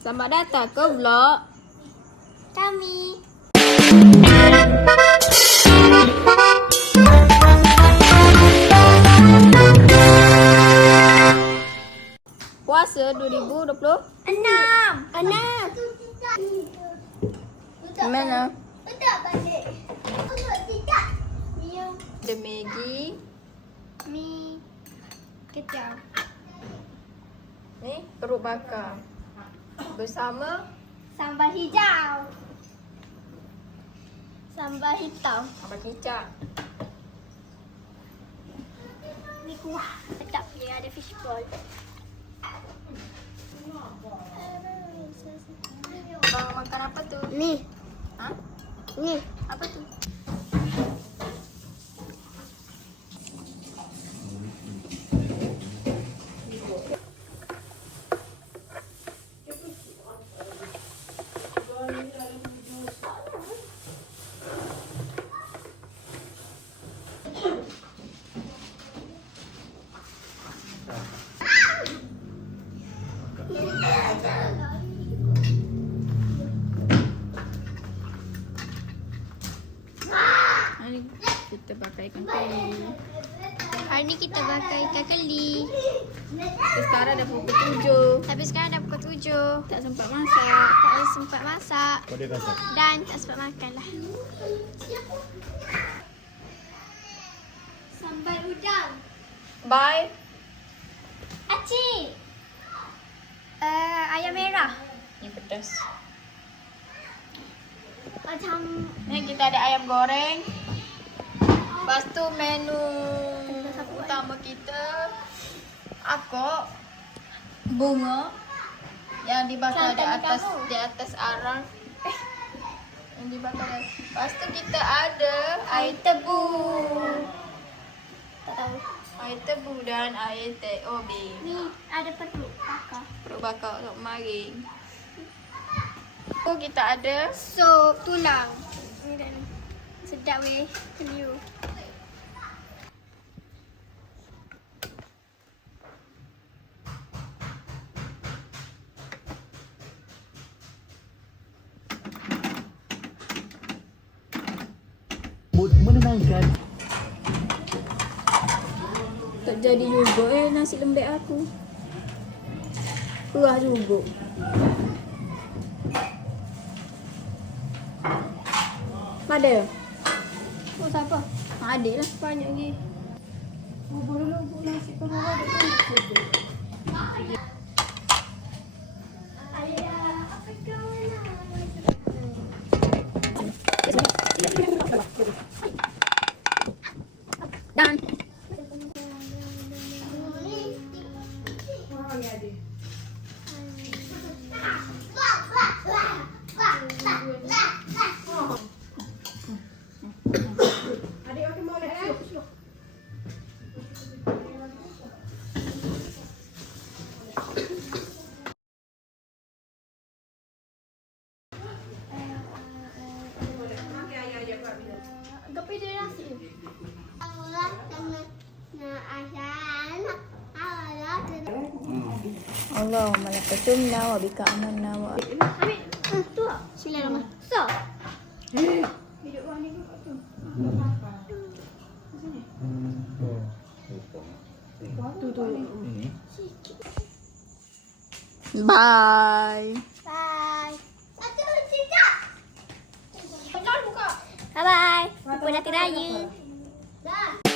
Selamat datang ke vlog Kami. puasa 2020. Enam. Mana? Ya. Ada Maggi. Mi. Kejap. Ni perut bakar. Bersama Sambal hijau. Sambal hitam. sambal kicap. Ni kuah. Sedap dia ada fishball. Abang makan apa tu? Ni. Ha? Ni. Apa tu? Hari kita pakai ikan keli. Hari ni kita pakai ikan keli. Sekarang dah pukul 7. Tapi sekarang dah pukul 7. Tak sempat masak. Tak sempat masak. Dan tak sempat makan lah. Sambal udang. Bye. Acik. Ayam merah. Yang pedas. Macam Ni kita ada ayam goreng. Lepas tu menu utama kita akok bunga yang dibakar di atas arang. Yang dibakar. Lepas tu kita ada air tebu. tak tahu. Air tebu dan air teh ubi. Ni ada perut bakar. Perut bakar untuk maring. Tu kita ada Sup tulang. Ni dah ni. Sedap weh. Keliu. Menenangkan. tak jadi juga nasi lembek aku. Kurang juga. Ada? Oh siapa? Ada lah. Banyak lagi. Bubur dulu nasi bubur ada. Dan Tapi dia nasi. Allahumma lakal sumna wa bika amanna wa Ambil. Tu lah. Bismillahirrahmanirrahim. So. Hidup orang ni kat tu. Bye. Bye. Bye bye. Buat hati raya. Dah.